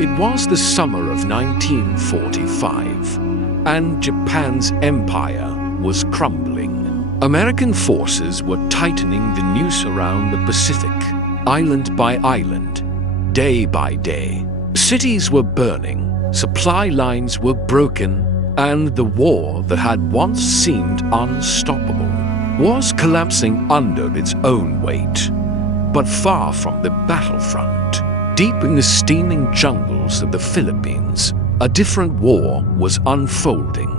It was the summer of 1945, and Japan's empire was crumbling. American forces were tightening the noose around the Pacific, island by island, day by day. Cities were burning, supply lines were broken, and the war that had once seemed unstoppable was collapsing under its own weight. But far from the battlefront, deep in the steaming jungles of the Philippines, a different war was unfolding.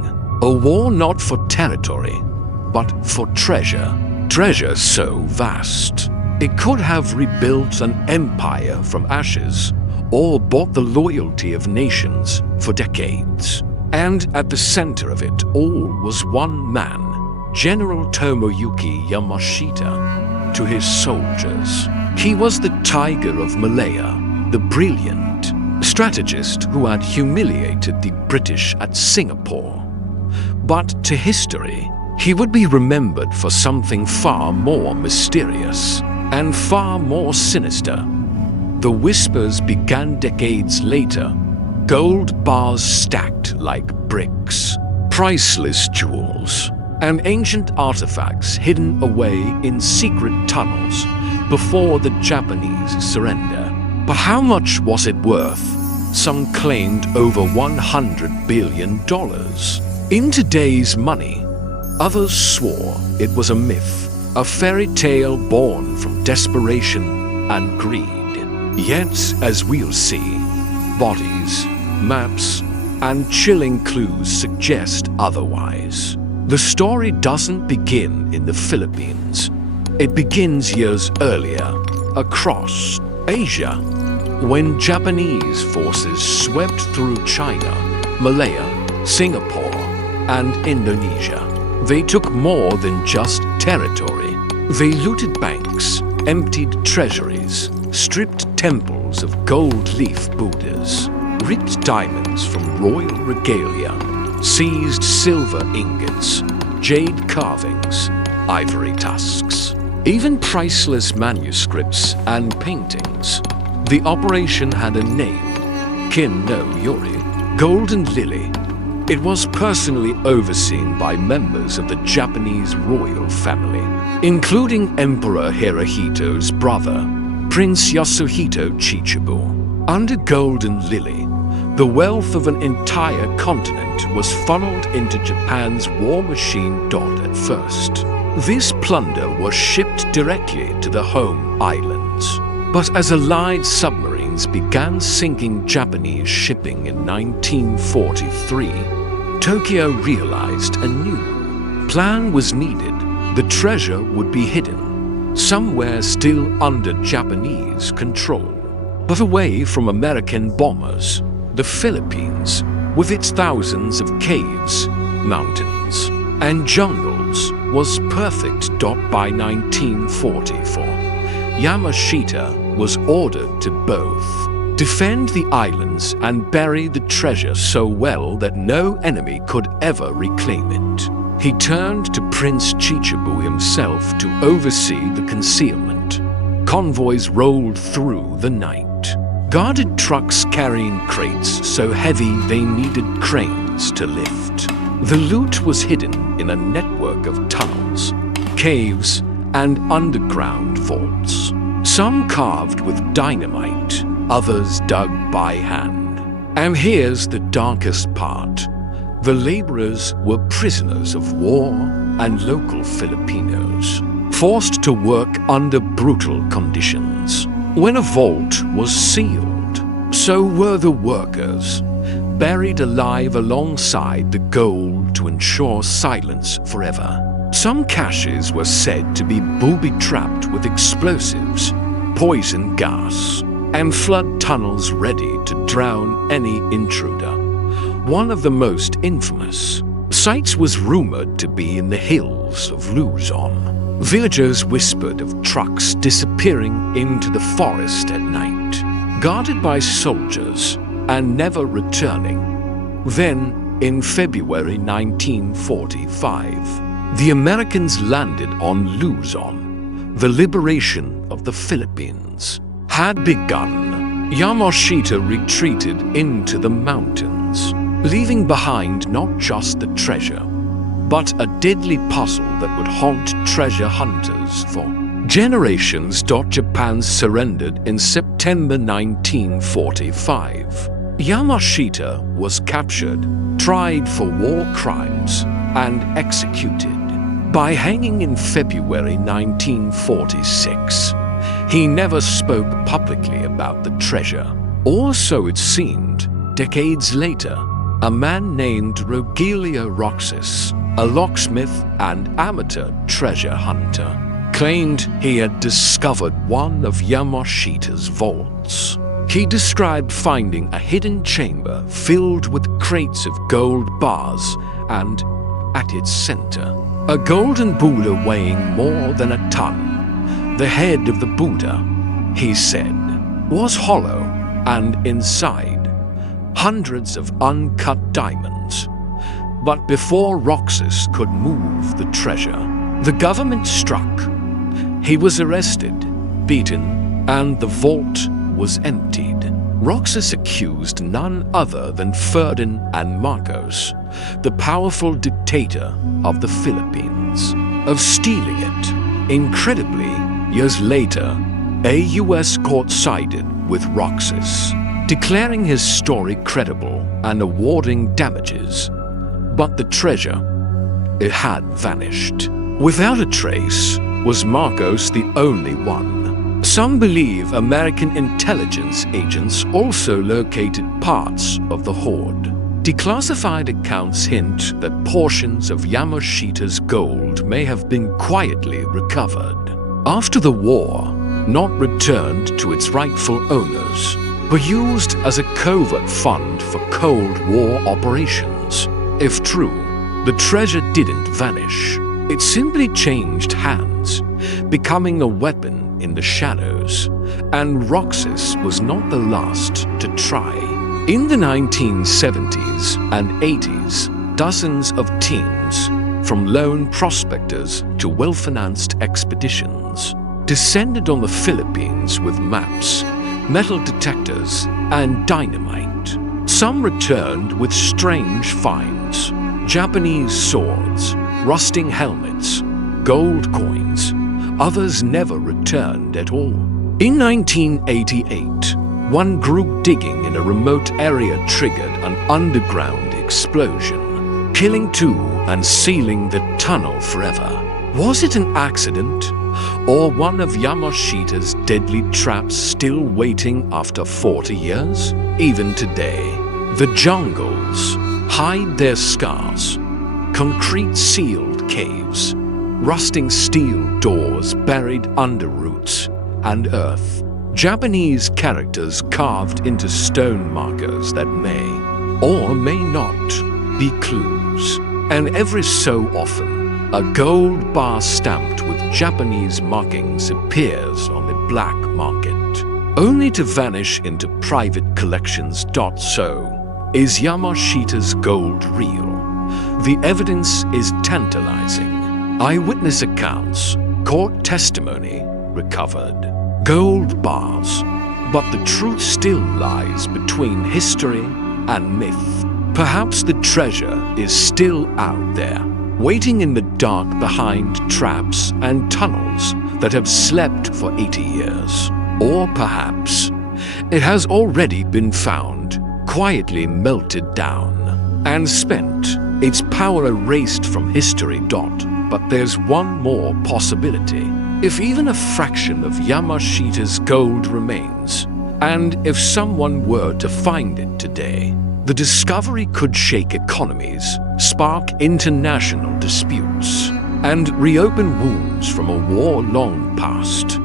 A war not for territory, but for treasure. Treasure so vast, it could have rebuilt an empire from ashes, or bought the loyalty of nations for decades. And at the center of it all was one man, General Tomoyuki Yamashita. To his soldiers, he was the tiger of Malaya, the brilliant strategist who had humiliated the British at Singapore. But to history, he would be remembered for something far more mysterious and far more sinister. The whispers began decades later. Gold bars stacked like bricks, priceless jewels, and ancient artifacts hidden away in secret tunnels before the Japanese surrender. But how much was it worth? Some claimed over $100 billion. In today's money, others swore it was a myth, a fairy tale born from desperation and greed. Yet, as we'll see, bodies, maps, and chilling clues suggest otherwise. The story doesn't begin in the Philippines. It begins years earlier, across Asia, when Japanese forces swept through China, Malaya, Singapore, and Indonesia. They took more than just territory. They looted banks, emptied treasuries, stripped temples of gold leaf Buddhas, ripped diamonds from royal regalia, seized silver ingots, jade carvings, ivory tusks, even priceless manuscripts and paintings. The operation had a name, Kin no Yori, Golden Lily. It was personally overseen by members of the Japanese royal family, including Emperor Hirohito's brother, Prince Yasuhito Chichibu. Under Golden Lily, the wealth of an entire continent was funneled into Japan's war machine at first. This plunder was shipped directly to the home islands. But as Allied submarines began sinking Japanese shipping in 1943, Tokyo realized a new plan was needed. The treasure would be hidden, somewhere still under Japanese control. But away from American bombers, the Philippines, with its thousands of caves, mountains, and jungles, was perfect. By 1944, Yamashita was ordered to both defend the islands and bury the treasure so well that no enemy could ever reclaim it. He turned to Prince Chichibu himself to oversee the concealment. Convoys rolled through the night. Guarded trucks carrying crates so heavy they needed cranes to lift. The loot was hidden in a network of tunnels, caves, and underground vaults. Some carved with dynamite, others dug by hand. And here's the darkest part. The laborers were prisoners of war and local Filipinos, forced to work under brutal conditions. When a vault was sealed, so were the workers, buried alive alongside the gold to ensure silence forever. Some caches were said to be booby-trapped with explosives, poison gas, and flood tunnels ready to drown any intruder. One of the most infamous sites was rumored to be in the hills of Luzon. Villagers whispered of trucks disappearing into the forest at night, guarded by soldiers and never returning. Then, in February 1945, the Americans landed on Luzon. The liberation of the Philippines had begun. Yamashita retreated into the mountains, leaving behind not just the treasure, but a deadly puzzle that would haunt treasure hunters for generations. Japan surrendered in September 1945. Yamashita was captured, tried for war crimes, and executed. By hanging in February 1946, he never spoke publicly about the treasure. Or so it seemed. Decades later, a man named Rogelio Roxas, a locksmith and amateur treasure hunter, claimed he had discovered one of Yamashita's vaults. He described finding a hidden chamber filled with crates of gold bars and, at its center, a golden Buddha weighing more than a ton. The head of the Buddha, he said, was hollow, and inside, hundreds of uncut diamonds. But before Roxas could move the treasure, the government struck. He was arrested, beaten, and the vault was emptied. Roxas accused none other than Ferdinand and Marcos, the powerful dictator of the Philippines, of stealing it. Incredibly, years later, a U.S. court sided with Roxas, declaring his story credible and awarding damages. But the treasure, it had vanished. Without a trace, was Marcos the only one? Some believe American intelligence agents also located parts of the hoard. Declassified accounts hint that portions of Yamashita's gold may have been quietly recovered. After the war, not returned to its rightful owners, but used as a covert fund for Cold War operations. If true, the treasure didn't vanish. It simply changed hands, becoming a weapon in the shadows, and Roxas was not the last to try. In the 1970s and 80s, dozens of teams, from lone prospectors to well-financed expeditions, descended on the Philippines with maps, metal detectors, and dynamite. Some returned with strange finds: Japanese swords, rusting helmets, gold coins. Others never returned at all. In 1988, one group digging in a remote area triggered an underground explosion, killing two and sealing the tunnel forever. Was it an accident, or one of Yamashita's deadly traps still waiting after 40 years? Even today, the jungles hide their scars. Concrete sealed caves, rusting steel doors buried under roots and earth, Japanese characters carved into stone markers that may or may not be clues. And every so often, a gold bar stamped with Japanese markings appears on the black market, only to vanish into private collections. So, is Yamashita's gold real? The evidence is tantalizing. Eyewitness accounts, court testimony recovered, gold bars. But the truth still lies between history and myth. Perhaps the treasure is still out there, waiting in the dark behind traps and tunnels that have slept for 80 years. Or perhaps it has already been found, quietly melted down, and spent, its power erased from history. But there's one more possibility. If even a fraction of Yamashita's gold remains, and if someone were to find it today, the discovery could shake economies, spark international disputes, and reopen wounds from a war long past.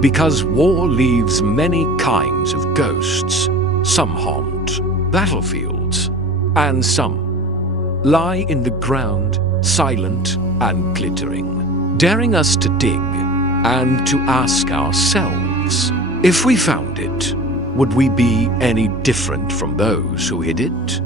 Because war leaves many kinds of ghosts. Some haunt battlefields, and some lie in the ground, silent and glittering, daring us to dig and to ask ourselves, if we found it, would we be any different from those who hid it?